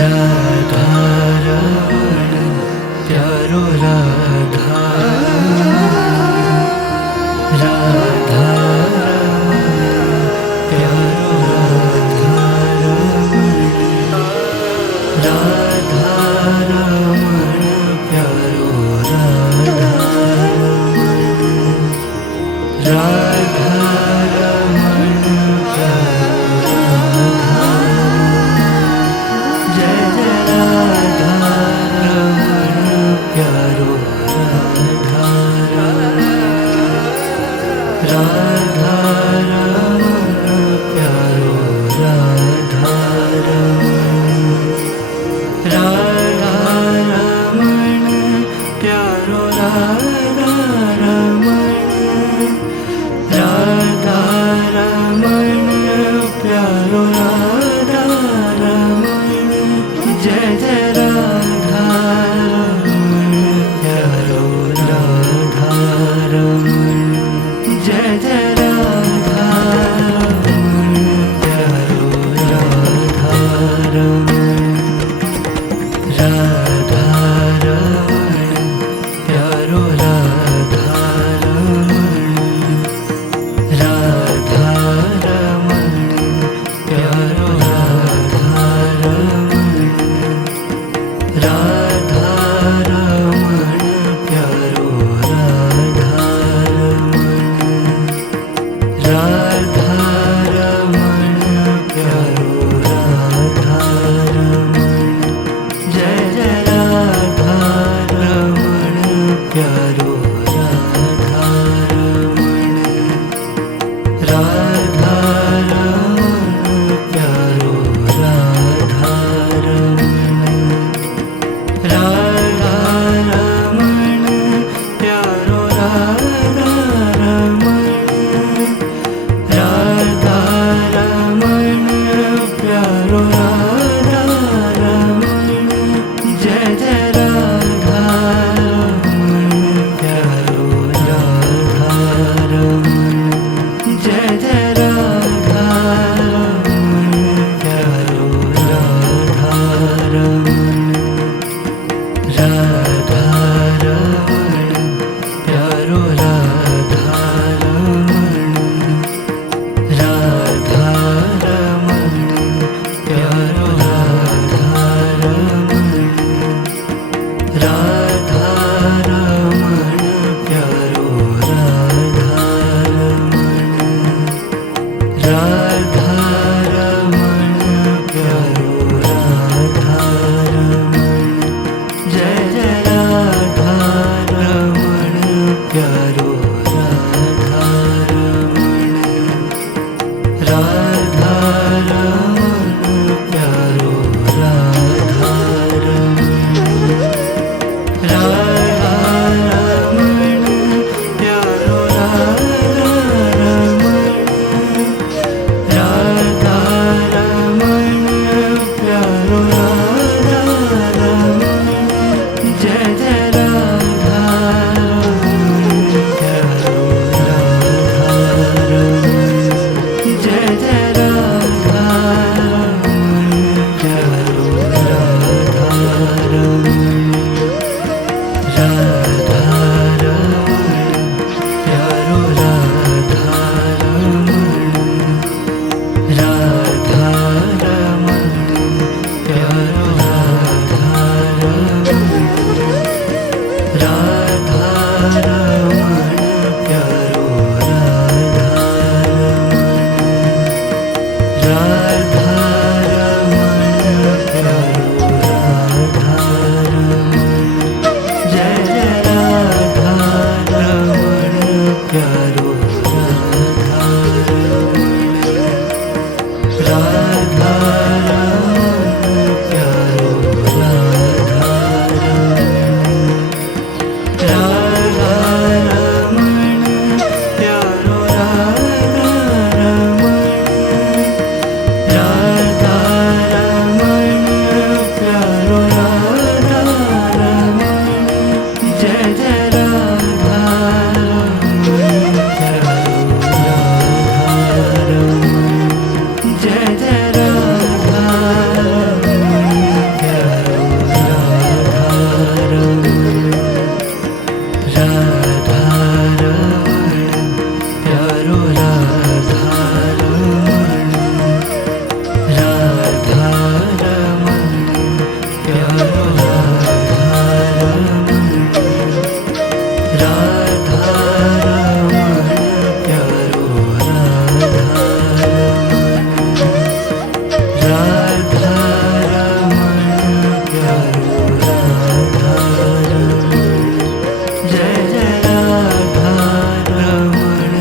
राधा रमण प्यारो राधा राधा रमण प्यारो राधा रमण राधा रमण प्यारो राधा राधा रमण प्यारो राधा जय जय राधा रमण प्यारो राधा राधा राधा रमण प्यारो राधा रमण जय जय राधा रमण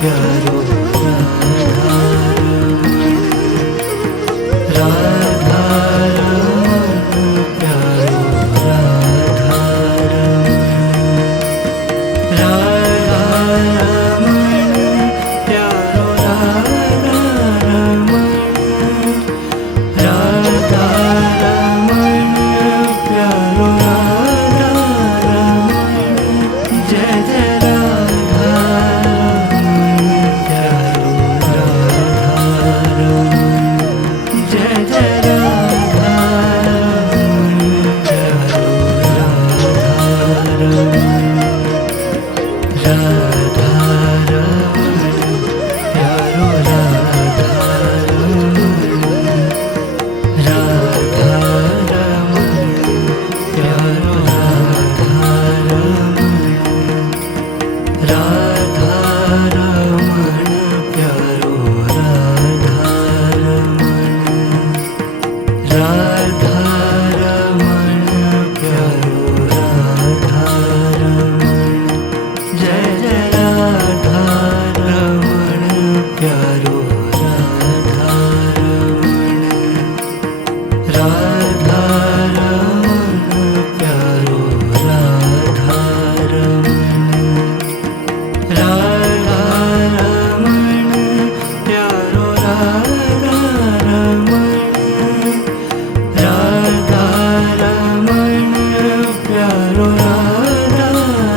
प्यारो राधा रमण राधा रमण प्यारो राधा रमण राधा रमण प्यारो राधा रमण राधा रमण प्यारो राधा रमण जय जय राधा रमण प्यारो राधा रमण जय जय राधा रमण प्यारो राधा रमण राधा रमण प्यारो राधा रमण राधा रमण प्यारो राधा रमण राधा रमण प्यारो राधा रमण राधा रमण प्यारो राधा रमण जय जय राधा रमण प्यारो राधा रमण राधा रमण प्यारो राधा रमण राधा रमण प्यारो राधा रमण राधा रमण प्यारो राधा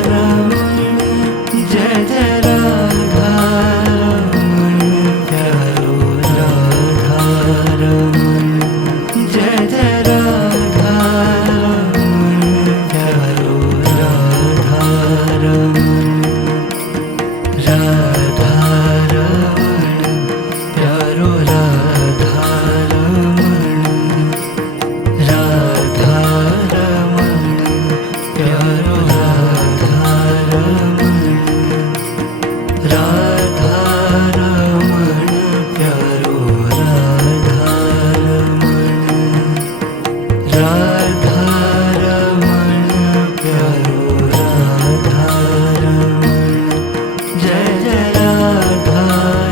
रमण जय जय राधा रमण प्यारो राधा रमण जय जय राधा रमण प्यारो राधा रमण राधा रमण प्यारो राधा रमण राधा रमण प्यारो राधा रमण राधा रमण प्यारो राधा रमण राधा रमण प्यारो राधा रमण जय जय राधा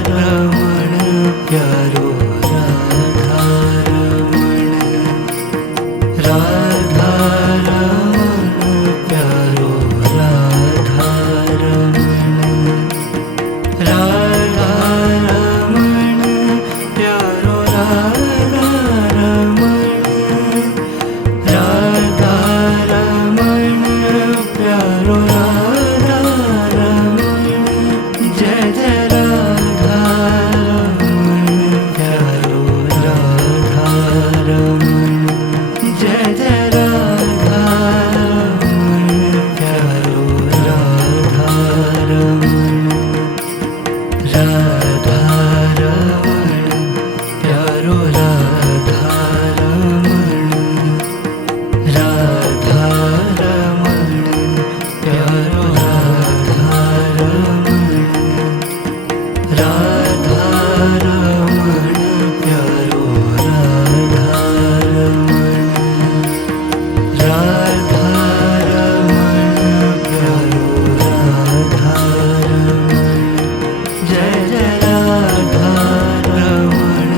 रमण प्यारो राधा रमण राधा रमण प्यारो राधा रमण राधा रमण प्यारो राधा रमण राधा रमण प्यारो राधा रमण जय जय राधा रमण प्यारो राधा रमण जय जय राधा रमण प्यारो राधा रमण राधा रमण प्यारो राधा रमण राधा रमण प्यारो राधा रमण राधा रमण प्यारो राधा रमण राधा रमण प्यारो राधा रमण जय जय राधा रमण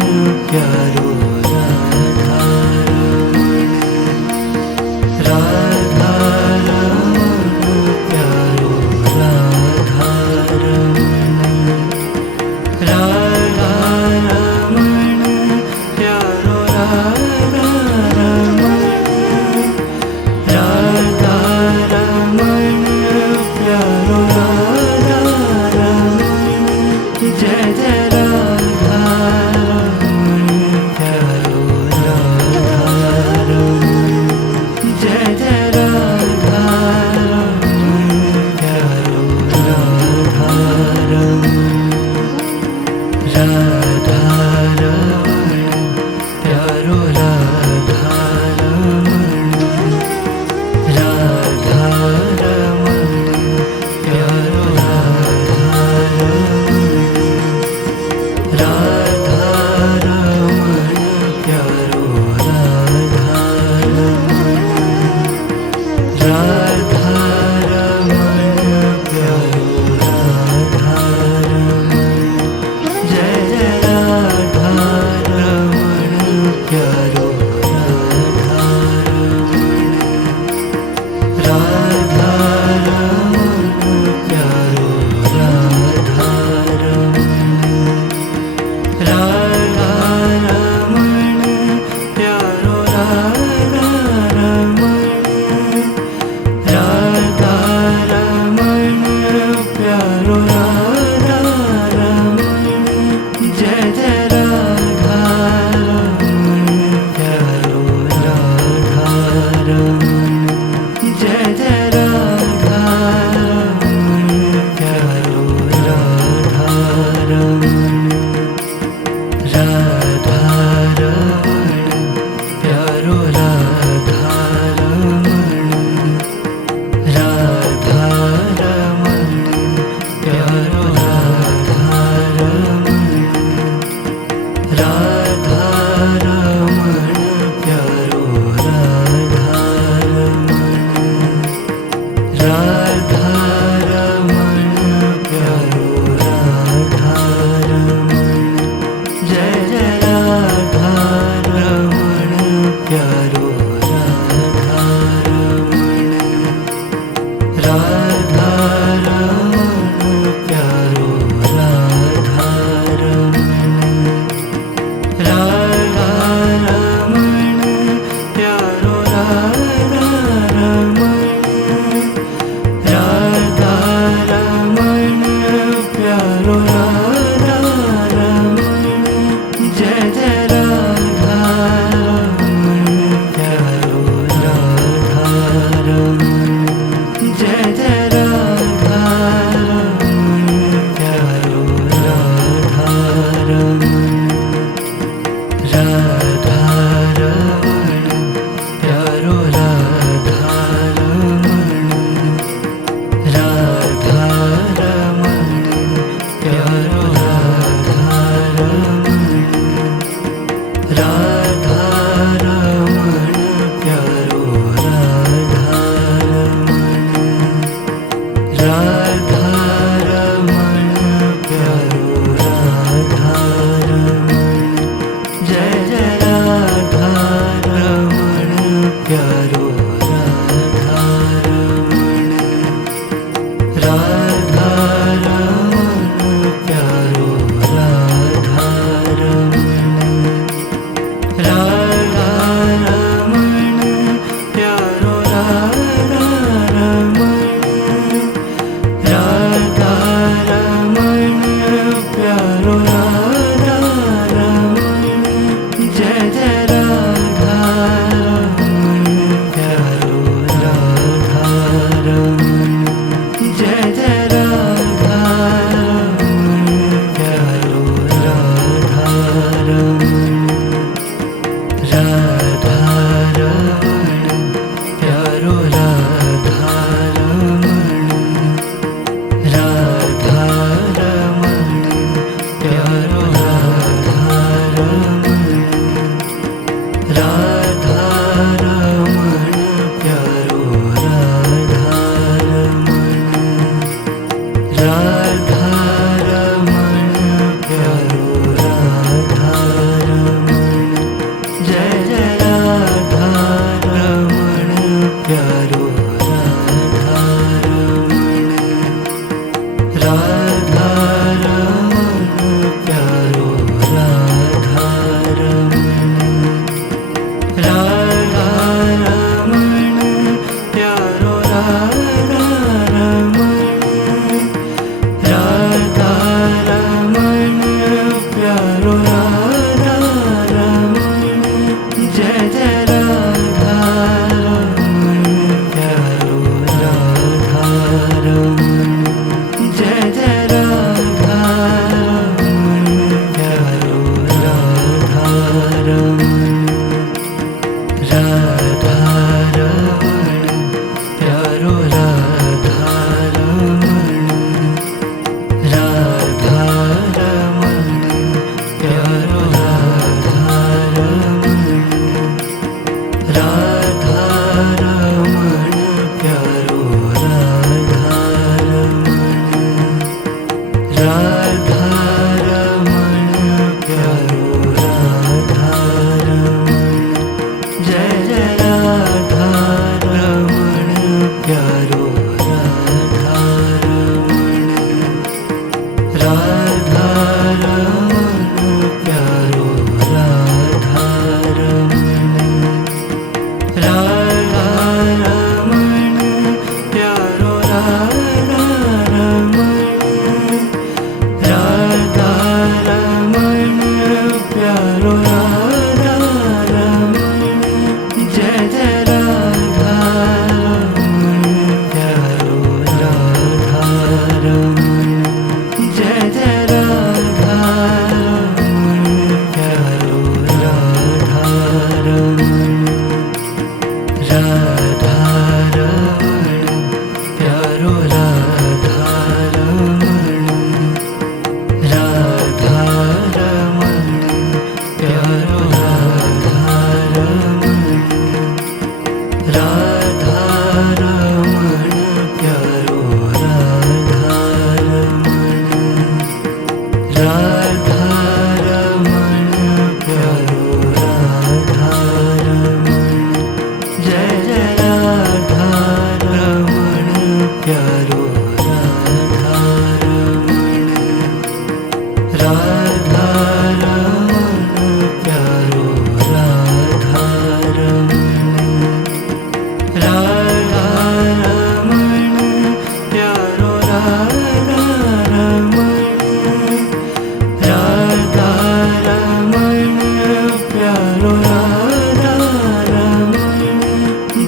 प्यारो राधा रमण राधा रमण प्यारो राधा रमण राधा रमण प्यारो राधा रमण राधा रमण प्यारो राधा रमण जय जय राधा रमण प्यारो राधा रमण जय जय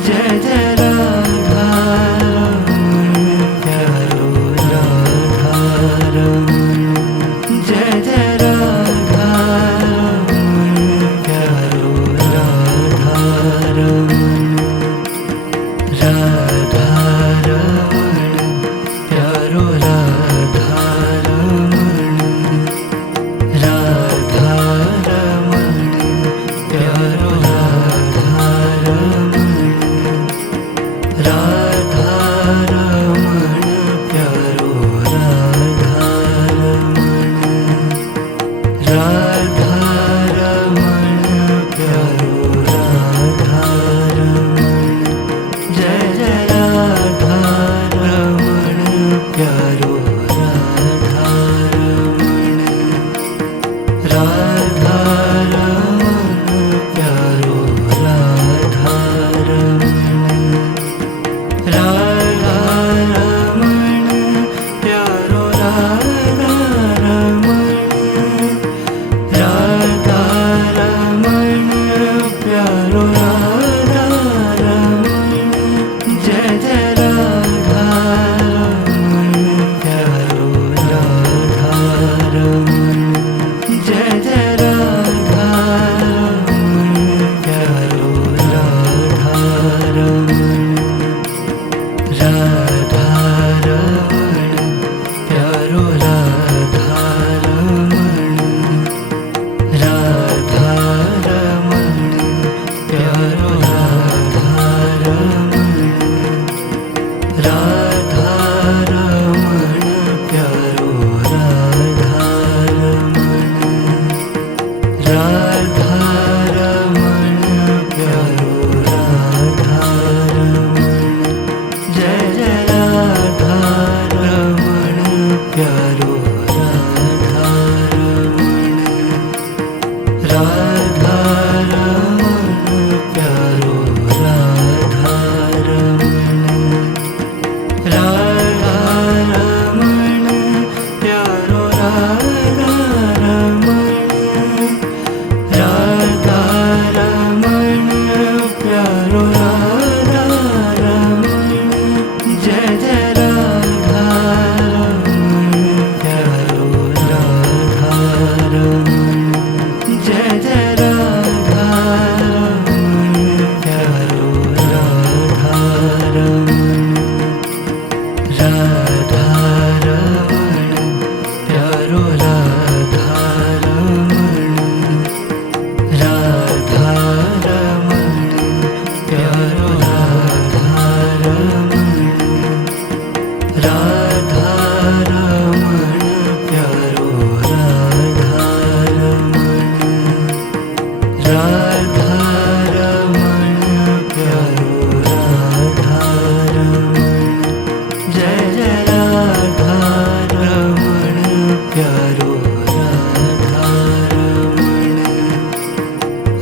जय जय राधा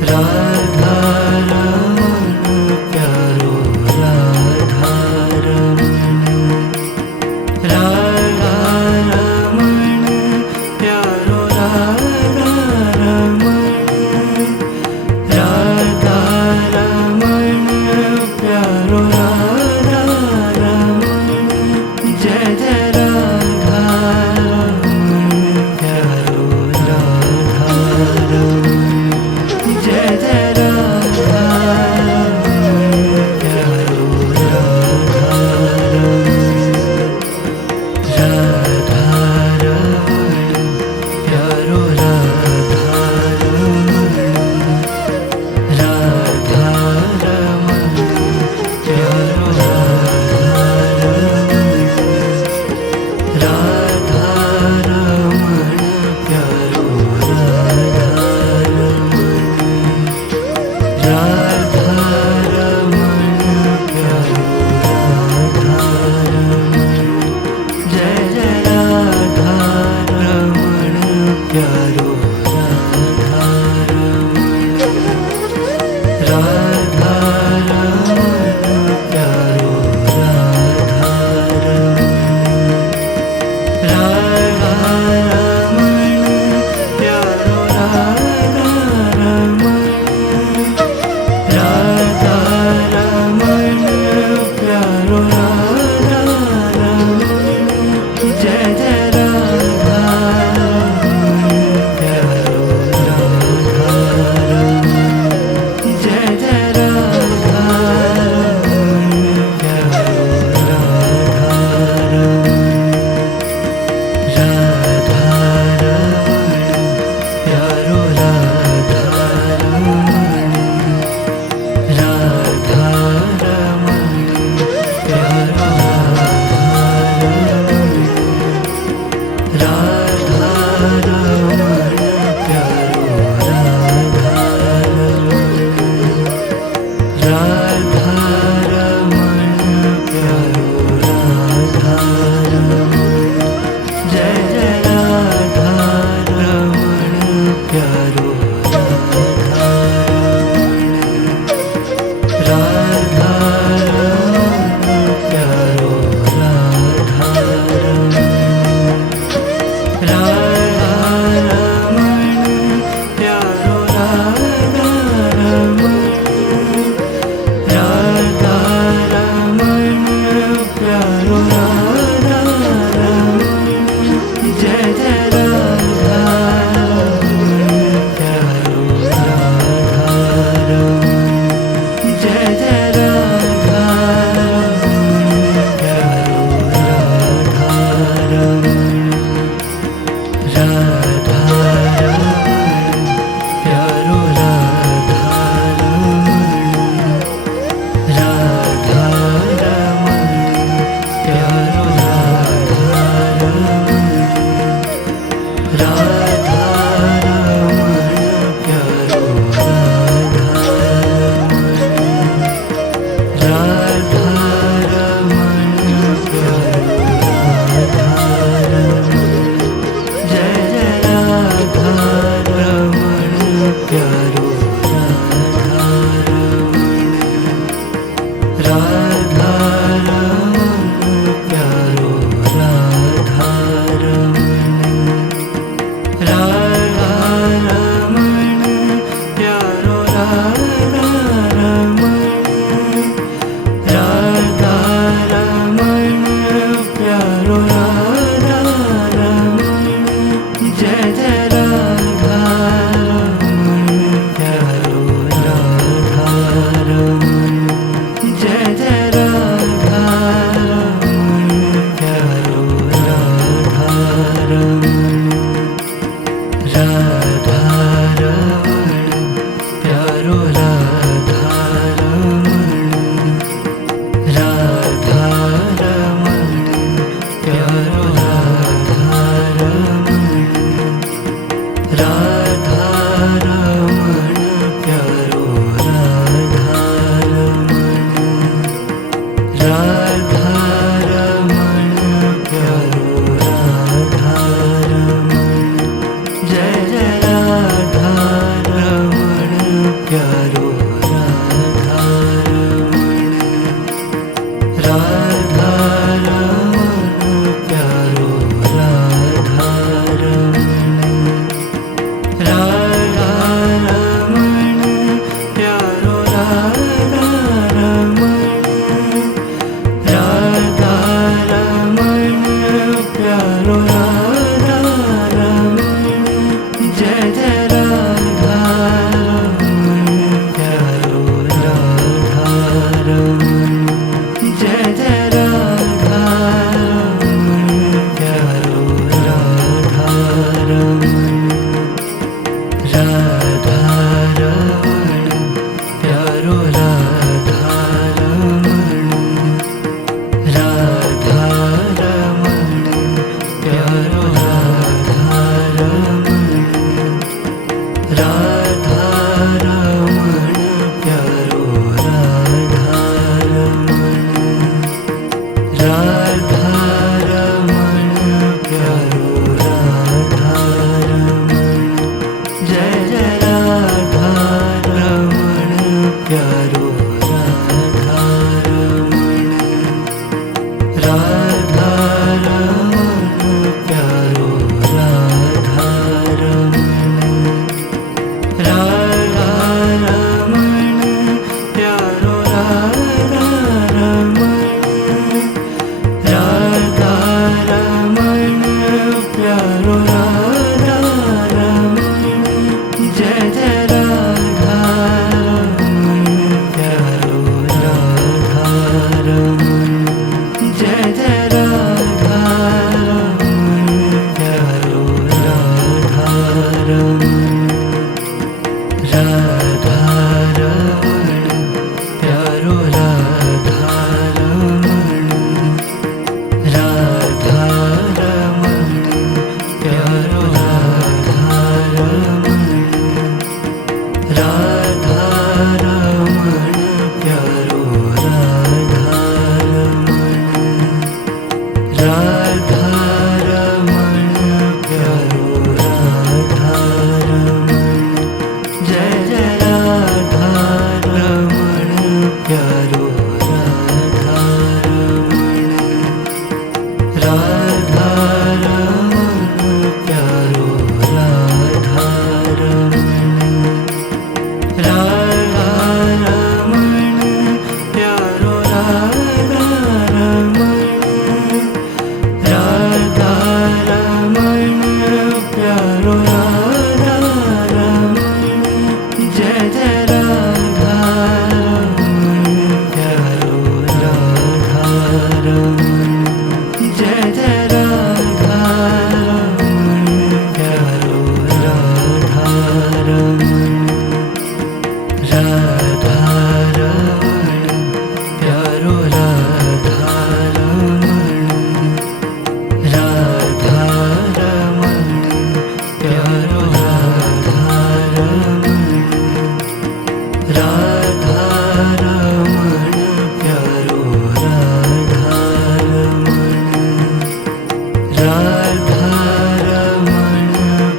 राधा रमण प्यारो राधा रमण राधा रमण प्यारो राधा रमण राधा रमण प्यारो राधा रमण जय जय राधा रमण प्यारो राधा रमण जय जय राधा रमण प्यारो राधा रमण प्यारो राधा रमण राधा रमण प्यारो राधा रमण राधा रमण प्यारो राधा रमण राधा रमण प्यारो राधा रमण जय जय राधा रमण प्यारो राधा रमण राधा रमण प्यारो राधा रमण राधा रमण प्यारो राधा रमण राधा रमण प्यारो राधा रमण जय जय राधा रमण प्यारो राधा रमण जय जय राधा रमण प्यारो राधा रमण राधा रमण प्यारो राधा रमण राधा रमण प्यारो राधा रमण राधा रमण प्यारो राधा रमण जय जय राधा रमण प्यारो राधा रमण राधा रमण प्यारो राधा रमण राधा रमण प्यारो राधा रमण राधा रमण प्यारो राधा रमण जय जय राधा रमण प्यारो राधा रमण जय जय राधा रमण प्यारो राधा रमण राधा रमण प्यारो राधा रमण राधा रमण प्यारो राधा रमण राधा रमण प्यारो राधा रमण राधा रमण प्यारो राधा रमण जय जय राधा रमण प्यारो राधा रमण राधा रमण प्यारो राधा रमण राधा रमण प्यारो राधा रमण राधा रमण प्यारो राधा रमण जय जय राधा रमण प्यारो राधा रमण जय जय राधा रमण प्यारो राधा रमण राधा रमण प्यारो राधा प्यारो राधा रमण राधा रमण प्यारो राधा रमण राधा रमण प्यारो राधा रमण राधा रमण प्यारो राधा रमण जय जय राधा रमण प्यारो राधा रमण जय जय राधा रमण प्यारो राधा रमण राधा रमण प्यारो राधा रमण राधा रमण प्यारो राधा रमण राधा रमण प्यारो राधा रमण राधा रमण प्यारो राधा रमण जय जय राधा रमण प्यारो राधा रमण राधा रमण प्यारो राधा रमण राधा रमण प्यारो राधा रमण राधा रमण प्यारो राधा रमण जय जय राधा रमण प्यारो राधा रमण जय जय राधा रमण प्यारो राधा रमण राधा रमण प्यारो राधा रमण राधा रमण प्यारो राधा रमण राधा रमण प्यारो राधा रमण राधा रमण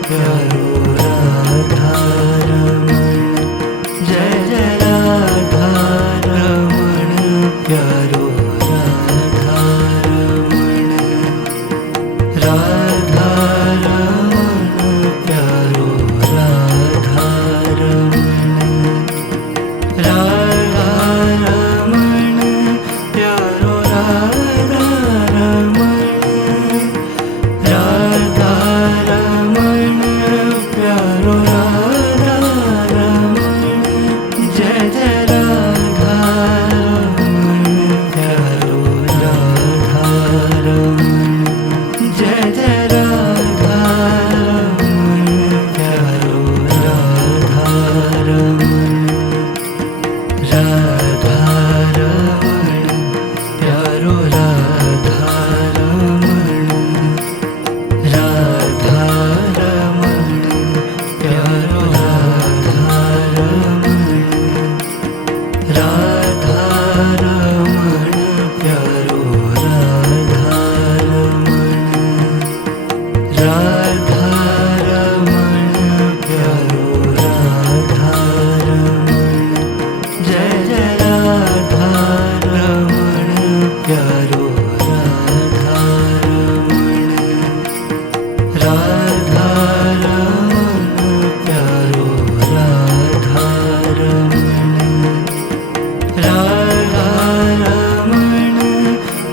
प्यारो राधा रमण जय जय राधा रमण प्यारो राधा रमण राधा रमण प्यारो राधा रमण राधा रमण प्यारो राधा रमण राधा रमण प्यारो राधा रमण जय जय राधा रमण प्यारो राधा रमण जय जय राधा रमण प्यारो राधा रमण राधा रमण प्यारो राधा रमण राधा रमण प्यारो राधा रमण राधा रमण प्यारो राधा रमण राधा रमण प्यारो राधा रमण जय जय राधा रमण प्यारो राधा रमण राधा रमण प्यारो राधा रमण राधा रमण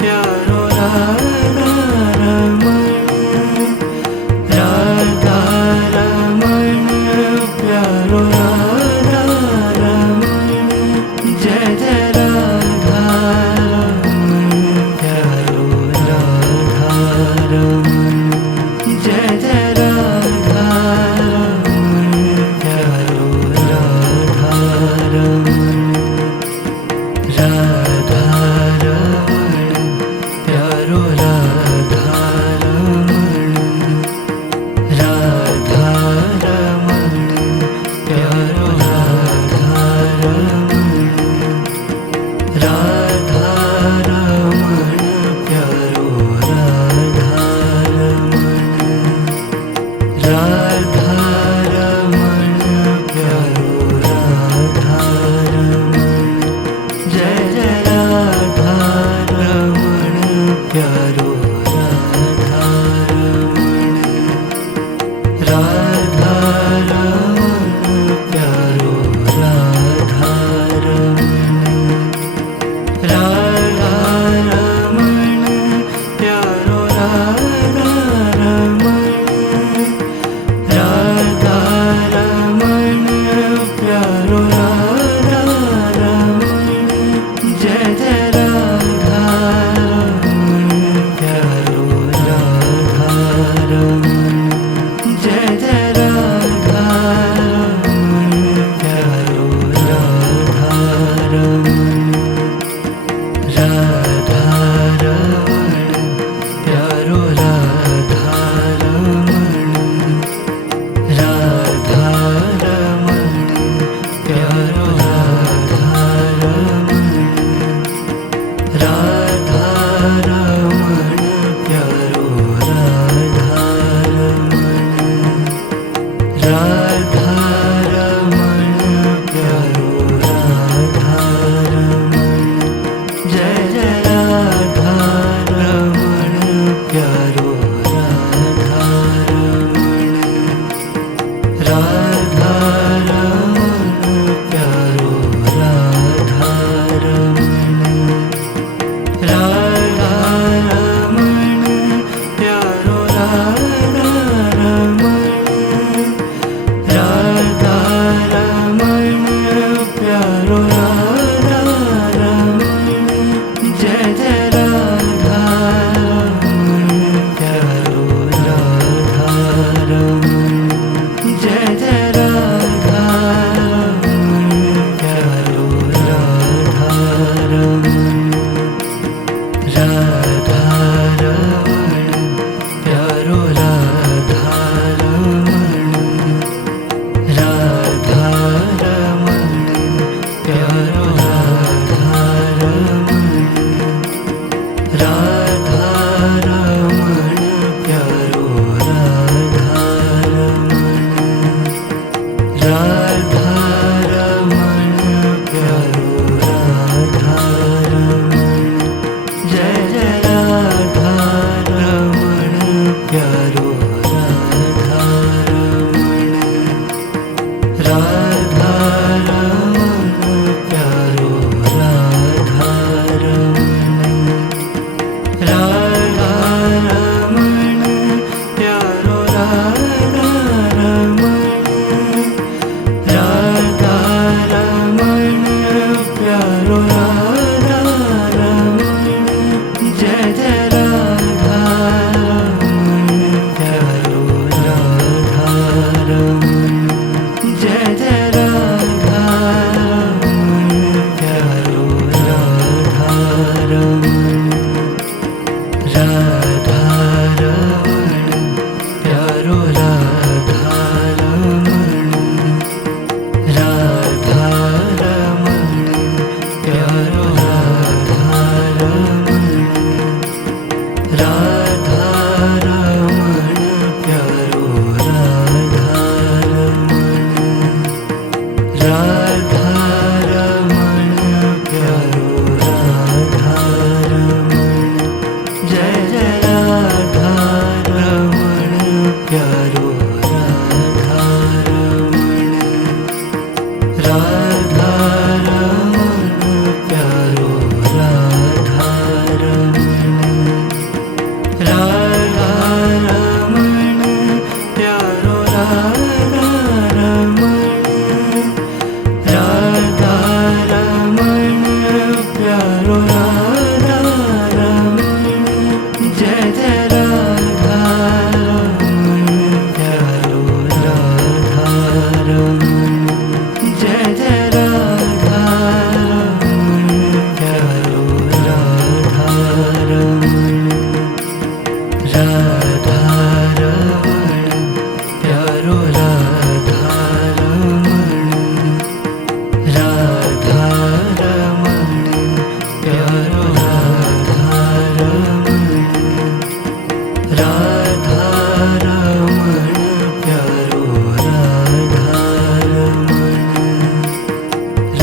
प्यारो राधा रमण राधा रमण प्यारो राधा रमण जय जय राधा रमण प्यारो राधा रमण जय जय राधा रमण प्यारो राधा रमण राधा रमण प्यारो राधा रमण राधा रमण प्यारो राधा रमण राधा रमण प्यारो राधा रमण राधा रमण प्यारो राधा रमण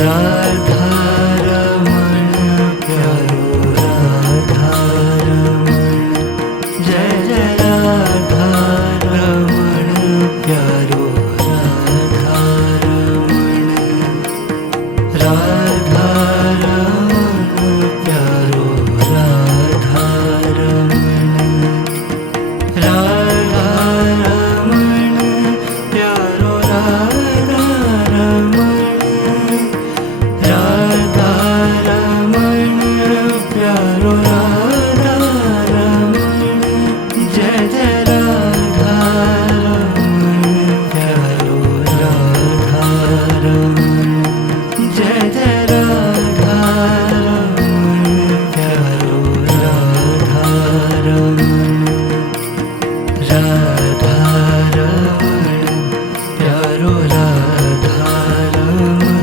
राधा रमण प्यारो राधा रमण जय जय राधा रमण प्यारो राधा रमण राधा रमण प्यारो राधा रमण राधा रमण प्यारो राधा रमण राधा रमण प्यारो राधा रमण जय जय राधा रमण प्यारो राधा रमण जय जय राधा रमण प्यारो राधा रमण राधा रमण प्यारो राधा रमण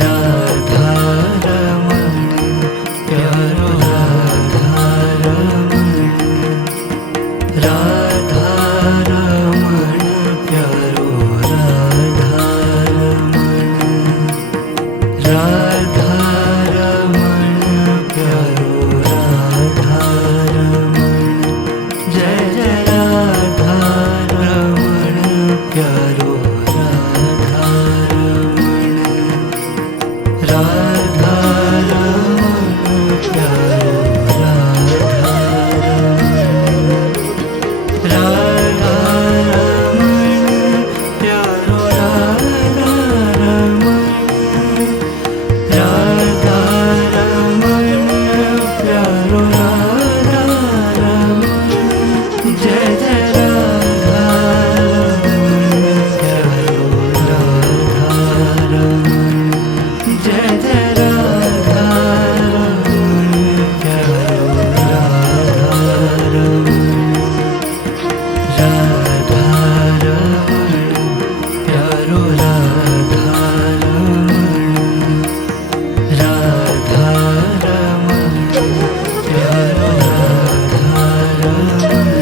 राधा रमण प्यारो राधा रमण राधा रमण प्यारो राधा रमण राधा रमण प्यारो राधा रमण जय जय राधा रमण प्यारो राधा रमण राधा रमण प्यारो राधा रमण राधा रमण प्यारो राधा रमण राधा रमण प्यारो राधा रमण जय जय राधा रमण प्यारो राधा रमण जय जय राधा रमण प्यारो राधा रमण राधा रमण प्यारो राधा रमण राधा रमण प्यारो राधा रमण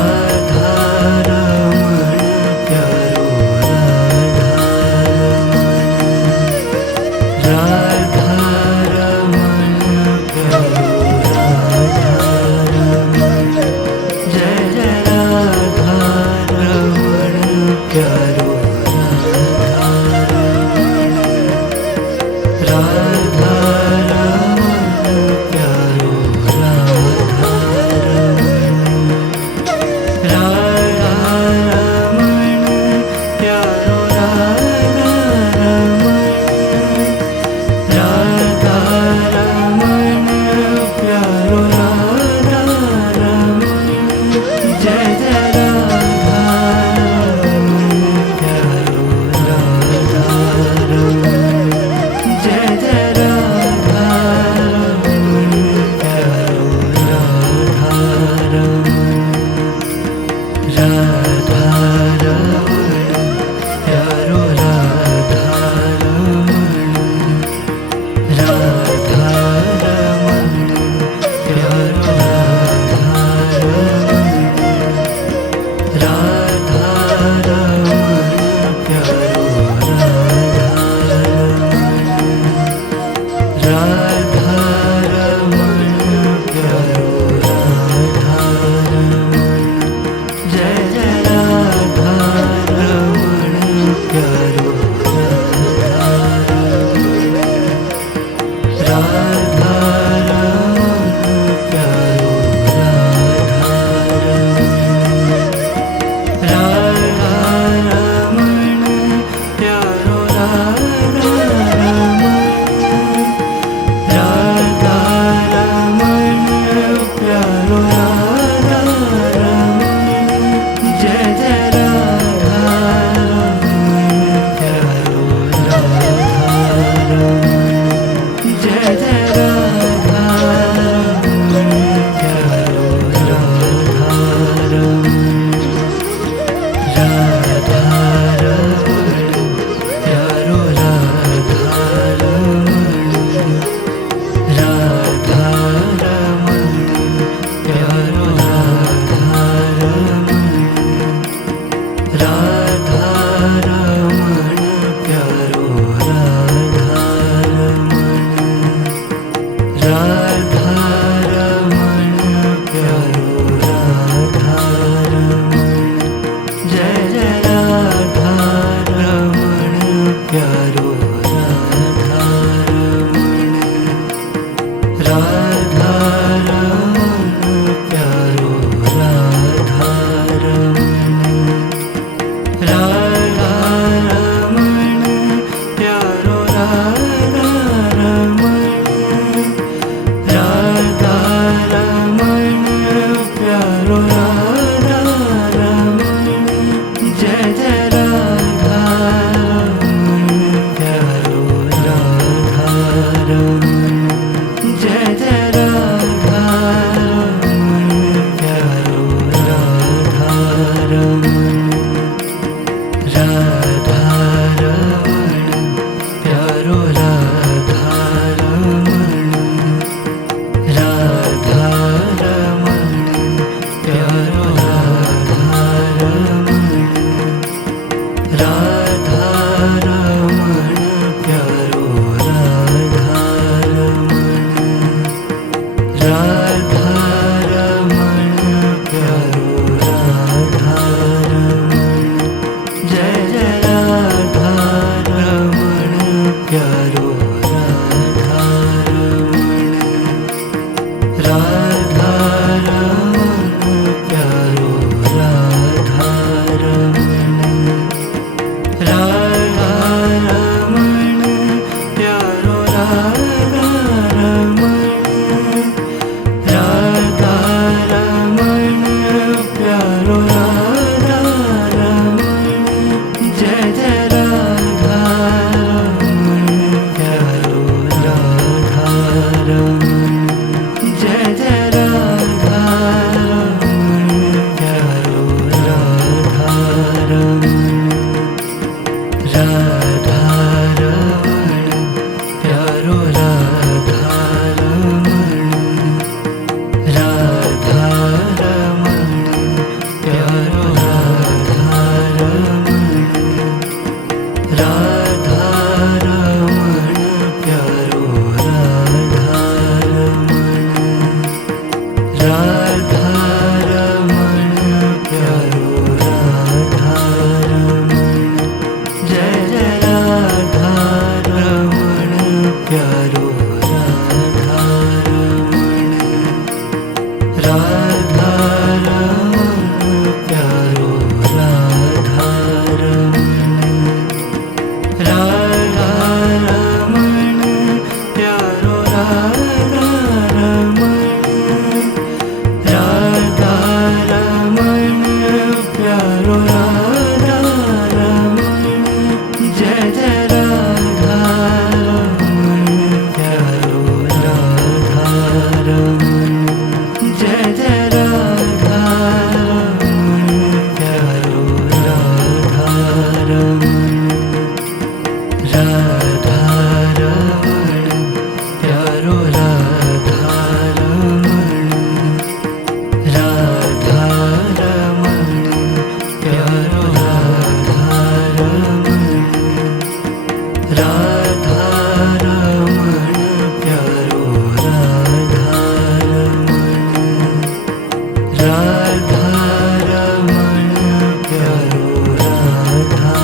राधा रमण प्यारो राधा रमण राधा रमण प्यारो राधा रमण जय जय राधा रमण प्यारो राधा रमण राधा रमण प्यारो राधा रमण राधा रमण प्यारो राधा रमण राधा रमण प्यारो राधा रमण जय जय राधा रमण प्यारो राधा रमण जय जय राधा रमण प्यारो राधा रमण राधा रमण प्यारो राधा रमण राधा रमण प्यारो राधा रमण राधा रमण प्यारो राधा रमण राधा रमण प्यारो राधा रमण जय जय राधा रमण प्यारो राधा रमण राधा रमण प्यारो राधा रमण राधा रमण प्यारो राधा रमण राधा रमण प्यारो राधा रमण जय जय राधा रमण प्यारो राधा रमण जय जय राधा रमण प्यारो राधा रमण राधा रमण प्यारो राधा प्यारो राधा रमण, राधा रमण प्यारो राधा रमण, राधा रमण प्यारो राधा रमण, राधा रमण प्यारो राधा रमण, जय जय राधा रमण प्यारो राधा रमण, जय जय राधा रमण प्यारो राधा रमण, राधा रमण प्यारो राधा रमण, राधा रमण प्यारो राधा रमण, राधा रमण प्यारो राधा रमण, राधा रमण प्यारो राधा रमण, जय जय राधा रमण प्यारो राधा रमण, राधा रमण प्यारो राधा रमण, राधा रमण प्यारो राधा रमण, राधा रमण प्यारो राधा रमण, जय जय राधा रमण प्यारो राधा रमण, जय जय राधा रमण प्यारो राधा रमण, राधा रमण प्यारो राधा रमण, राधा रमण प्यारो राधा रमण, राधा रमण प्यारो राधा रमण, राधा रमण प्यारो राधा रमण, जय जय राधा रमण प्यारो राधा रमण, राधा रमण प्यारो राधा रमण, राधा रमण प्यारो राधा रमण, राधा रमण प्यारो राधा रमण, जय जय राधा रमण प्यारो राधा रमण, जय जय राधा रमण प्यारो राधा रमण, राधा रमण प्यारो राधा रमण, राधा रमण प्यारो राधा रमण, राधा रमण प्यारो राधा रमण, राधा रमण प्यारो राधा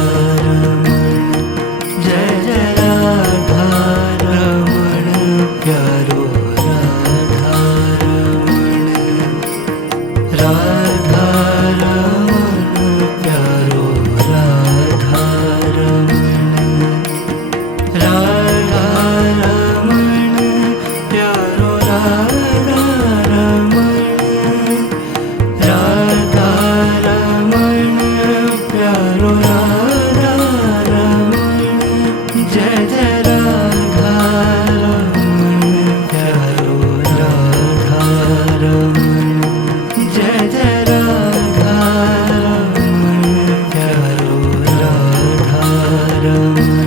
रमण, जय जय राधा रमण प्यारो राधा रमण, राधा रमण प्यारो राधा रमण, राधा रमण प्यारो राधा रमण, राधा रमण प्यारो राधा रमण, जय जय राधा रमण प्यारो राधा रमण, जय जय राधा रमण प्यारो राधा रमण,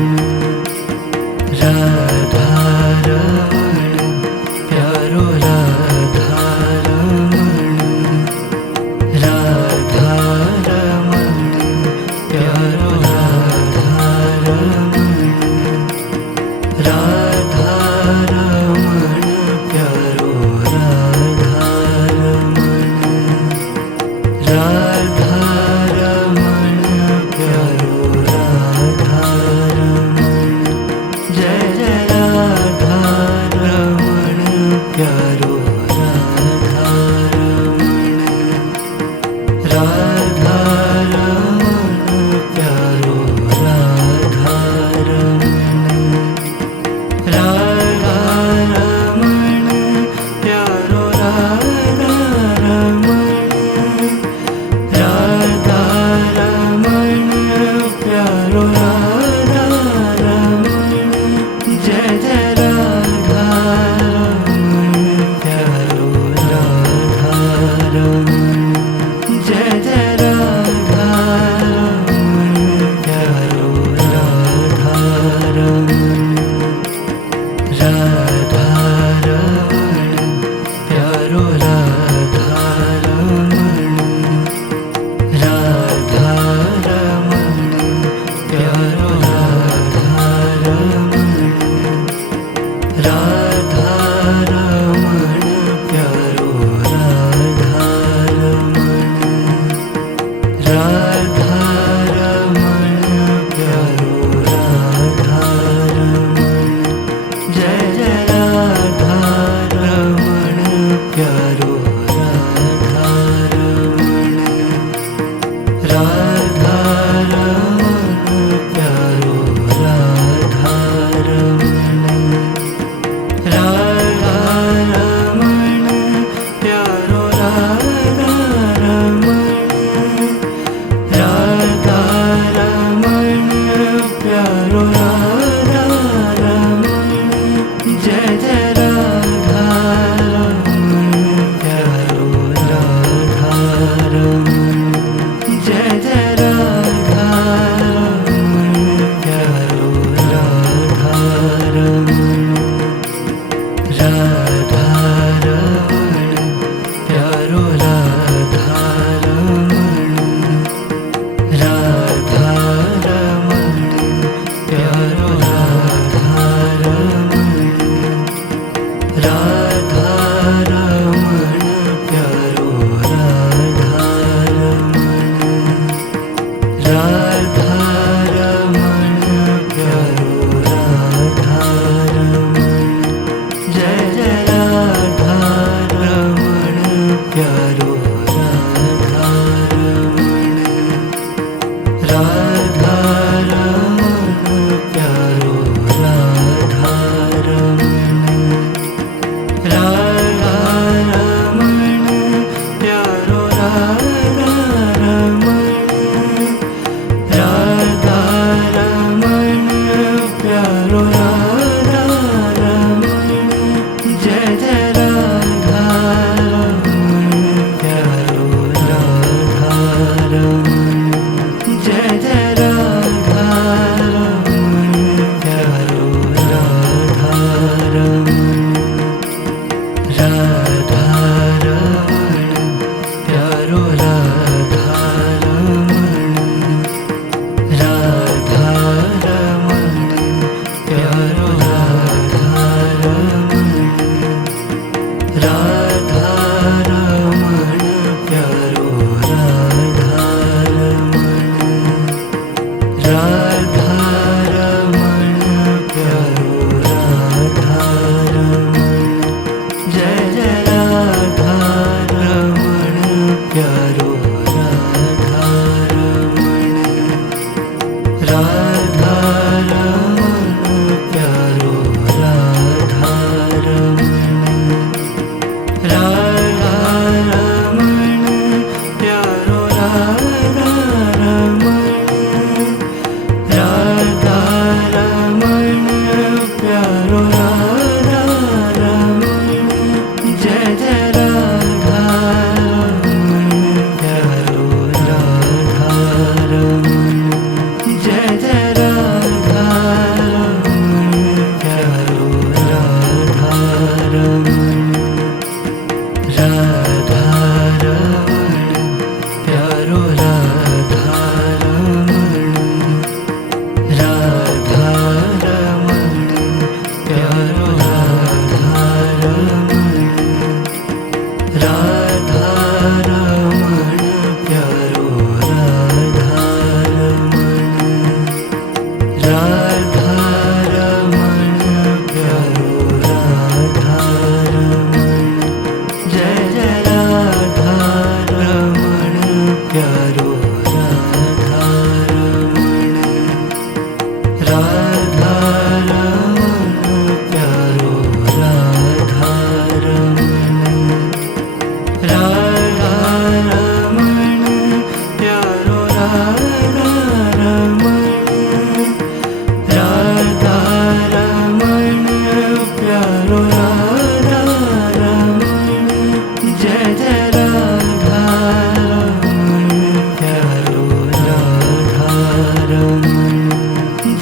राधा रमण प्यारो राधा रमण, राधा रमण प्यारो राधा रमण, राधा रमण प्यारो राधा रमण, राधा रमण प्यारो राधा रमण।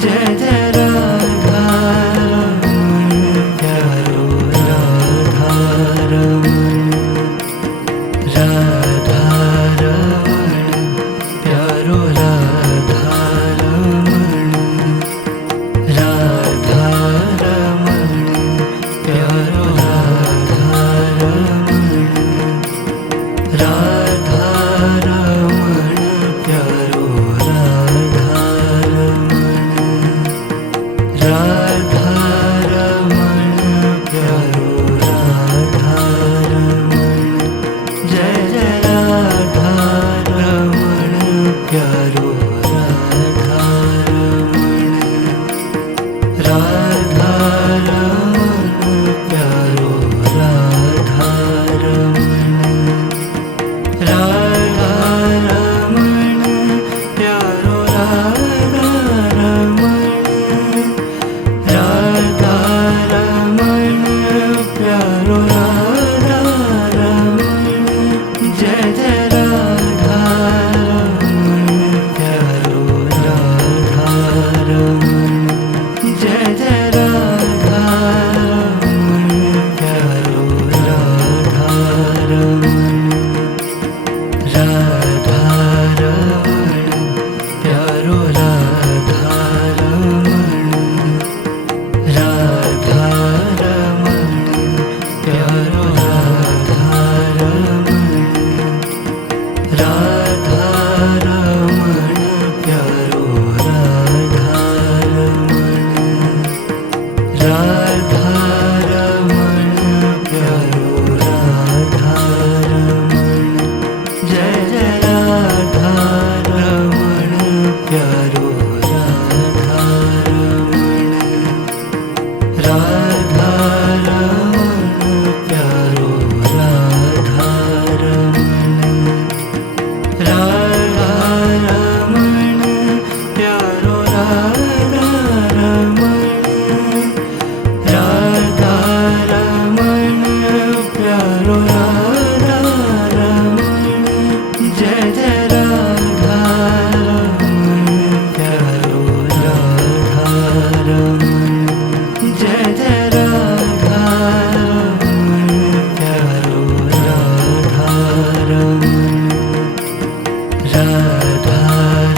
जय जय राधा रमण प्यारो राधा रमण। जय जय राधा रमण प्यारो राधा रमण। राधा रमण प्यारो राधा रमण। राधा रमण प्यारो राधा रमण। राधा रमण प्यारो राधा रमण। जय जय राधा रमण प्यारो राधा रमण। जय जय राधा रमण प्यारो राधा रमण। राधा रमण प्यारो राधा रमण। राधा रमण प्यारो राधा रमण। राधा रमण प्यारो राधा रमण। राधा रमण प्यारो राधा रमण। जय जय राधा रमण प्यारो राधा रमण। राधा रमण प्यारो राधा रमण। राधा रमण प्यारो राधा रमण। राधा रमण प्यारो राधा रमण। जय जय राधा रमण प्यारो राधा रमण। जय जय राधा रमण प्यारो राधा रमण। राधा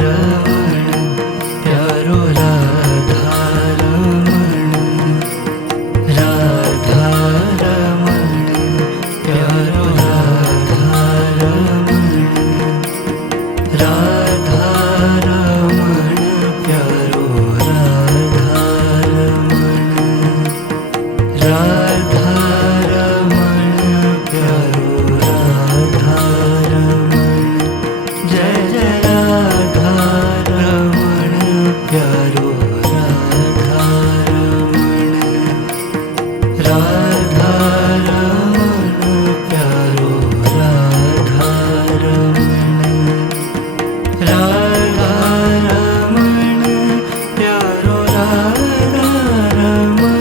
रमण प्यारो राधा रमण। राधा रमण प्यारो राधा रमण। राधा रमण प्यारो राधा रमण। राधा रमण प्यारो राधा रमण। जय जय राधा रमण प्यारो राधा रमण। राधा रमण प्यारो राधा रमण। राधा रमण प्यारो राधा रमण।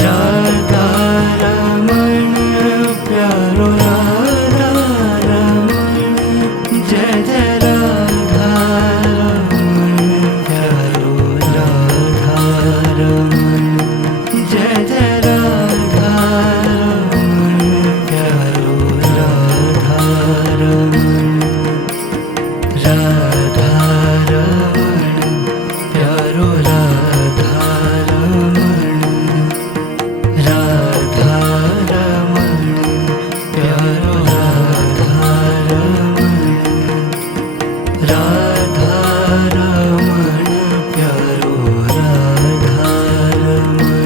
राधा रमण प्यारो राधा रमण। जय जय राधा रमण प्यारो राधा रमण। जय जय राधा रमण प्यारो राधा रमण। राधा रमण प्यारो राधा रमण। राधा रमण प्यारो राधा रमण। राधा रमण प्यारो राधा रमण।